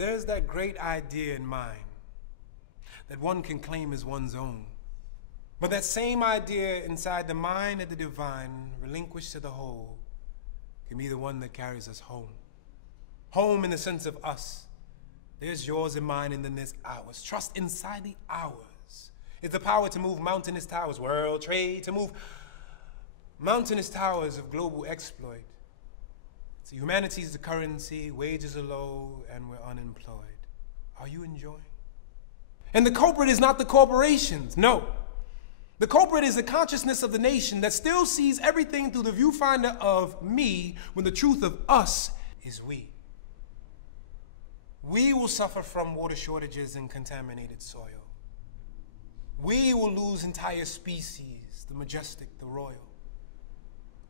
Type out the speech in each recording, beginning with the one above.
There's that great idea in mind that one can claim as one's own. But that same idea inside the mind of the divine, relinquished to the whole, can be the one that carries us home. Home in the sense of us. There's yours and mine, and then there's ours. Trust inside the ours is the power to move mountainous towers, world trade, to move mountainous towers of global exploit. So humanity is the currency, wages are low, and we're unemployed. Are you enjoying? And the culprit is not the corporations, no. The culprit is the consciousness of the nation that still sees everything through the viewfinder of me when the truth of us is we. We will suffer from water shortages and contaminated soil. We will lose entire species, the majestic, the royal.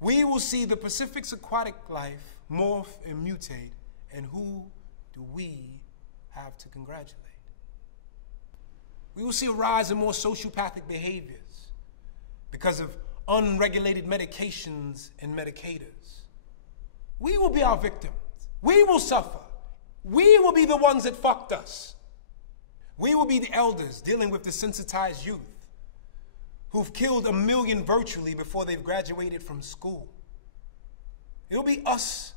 We will see the Pacific's aquatic life morph and mutate, and who do we have to congratulate? We will see a rise in more sociopathic behaviors because of unregulated medications and medicators. We will be our victims. We will suffer. We will be the ones that fucked us. We will be the elders dealing with the sensitized youth who've killed 1 million virtually before they've graduated from school. It'll be us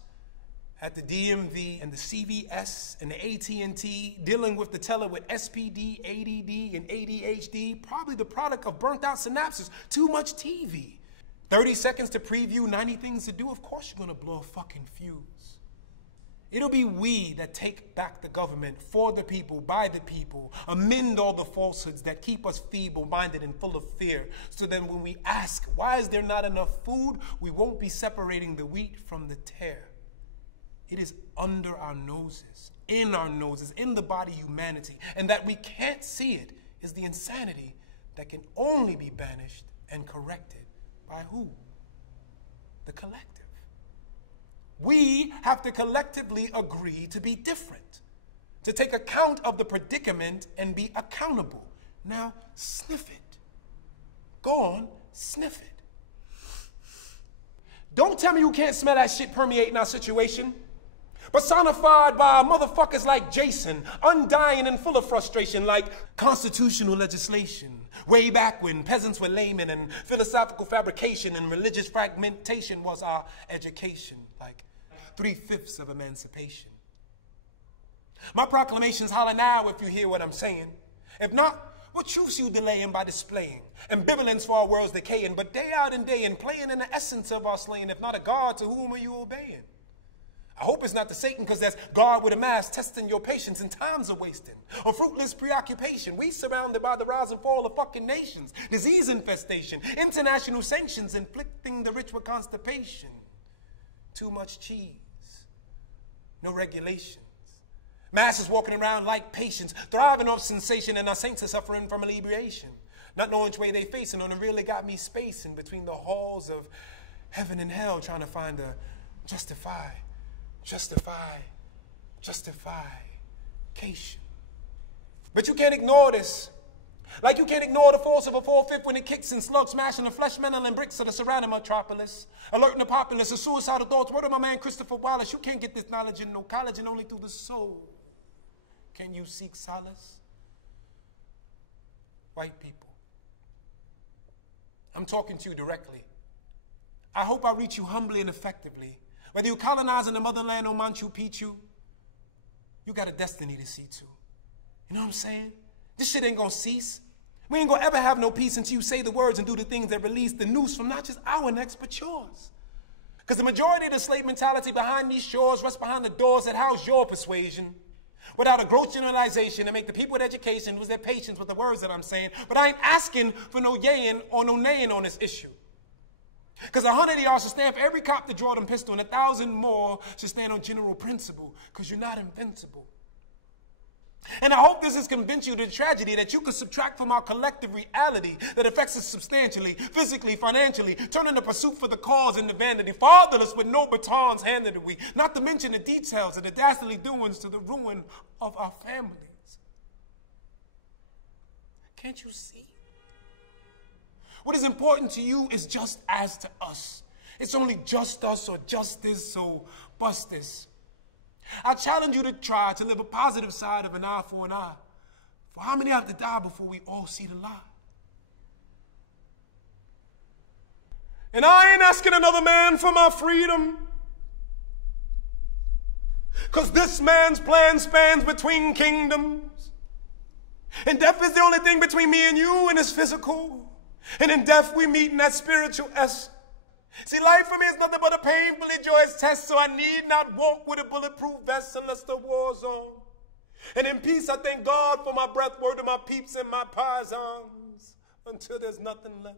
at the DMV and the CVS and the AT&T dealing with the teller with SPD, ADD, and ADHD, probably the product of burnt out synapses, too much TV. 30 seconds to preview 90 things to do, of course you're gonna blow a fucking fuse. It'll be we that take back the government for the people, by the people, amend all the falsehoods that keep us feeble-minded and full of fear, so then when we ask, why is there not enough food, we won't be separating the wheat from the tare. It is under our noses, in the body humanity, and that we can't see it is the insanity that can only be banished and corrected by who? The collective. We have to collectively agree to be different, to take account of the predicament and be accountable. Now, sniff it. Go on, sniff it. Don't tell me you can't smell that shit permeating our situation. Personified by motherfuckers like Jason, undying and full of frustration, like constitutional legislation. Way back when peasants were laymen and philosophical fabrication and religious fragmentation was our education, like 3/5 of emancipation. My proclamations holler now if you hear what I'm saying. If not, what truths you delaying by displaying? Ambivalence for our world's decaying, but day out and day in, playing in the essence of our slaying. If not a God, to whom are you obeying? I hope it's not the Satan, because that's God with a mask testing your patience, and times are wasting. A fruitless preoccupation. We surrounded by the rise and fall of fucking nations. Disease infestation. International sanctions inflicting the rich with constipation. Too much cheese. No regulations. Masses walking around like patients, thriving off sensation, and our saints are suffering from inebriation. Not knowing which way they facing, and it really got me spacing between the halls of heaven and hell, trying to find a justification. But you can't ignore this. Like you can't ignore the force of a 4/5 when it kicks and slugs, smashing the flesh, metal, and bricks of the surrounding metropolis. Alerting the populace of suicidal thoughts. Word of my man Christopher Wallace. You can't get this knowledge in no college, and only through the soul can you seek solace. White people, I'm talking to you directly. I hope I reach you humbly and effectively. Whether you're colonizing the motherland or Machu Picchu, you got a destiny to see too. You know what I'm saying? This shit ain't gonna cease. We ain't gonna ever have no peace until you say the words and do the things that release the noose from not just our necks, but yours. Because the majority of the slave mentality behind these shores rests behind the doors that house your persuasion. Without a gross generalization to make the people with education lose their patience with the words that I'm saying. But I ain't asking for no yaying or no naying on this issue. Because 100 of y'all should stand for every cop to draw them pistol, and 1,000 more should stand on general principle, because you're not invincible. And I hope this has convinced you of the tragedy that you can subtract from our collective reality that affects us substantially, physically, financially, turning the pursuit for the cause into vanity, fatherless with no batons handed to we, not to mention the details of the dastardly doings to the ruin of our families. Can't you see? What is important to you is just as to us. It's only just us or justice, so bust this. I challenge you to try to live a positive side of an eye for an eye. For how many have to die before we all see the light? And I ain't asking another man for my freedom. Because this man's plan spans between kingdoms. And death is the only thing between me and you, and it's physical. And in death we meet in that spiritual essence. See, life for me is nothing but a painfully joyous test, so I need not walk with a bulletproof vest unless the war's on. And in peace I thank God for my breath, word to my peeps and my pies arms, until there's nothing left.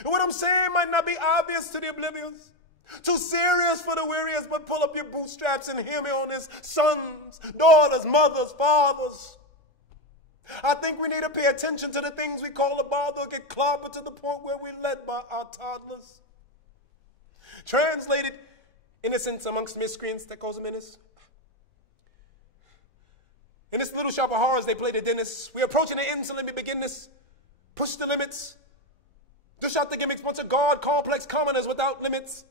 And what I'm saying might not be obvious to the oblivious, too serious for the weariest, but pull up your bootstraps and hear me on this. Sons, daughters, mothers, fathers. I think we need to pay attention to the things we call a bother, get clobbered to the point where we're led by our toddlers. Translated, innocence amongst miscreants that cause a menace. In this little shop of horrors, they play the dentist. We're approaching the end, so let me begin this. Push the limits. Dish out the gimmicks, bunch of guard complex commoners without limits.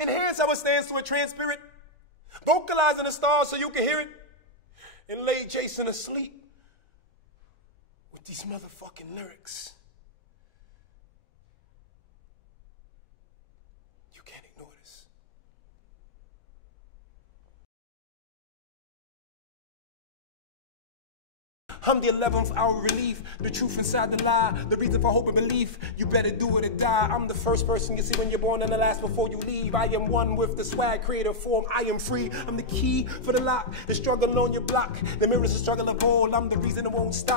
Enhance our stance to a transparent. Vocalizing the stars so you can hear it. And lay Jason asleep with these motherfucking lyrics. You can't ignore this. I'm the 11th hour relief, the truth inside the lie, the reason for hope and belief. You better do it or die. I'm the first person you see when you're born and the last before you leave. I am one with the swag, creative form. I am free. I'm the key for the lock, the struggle on your block. The mirror's the struggle of all. I'm the reason it won't stop.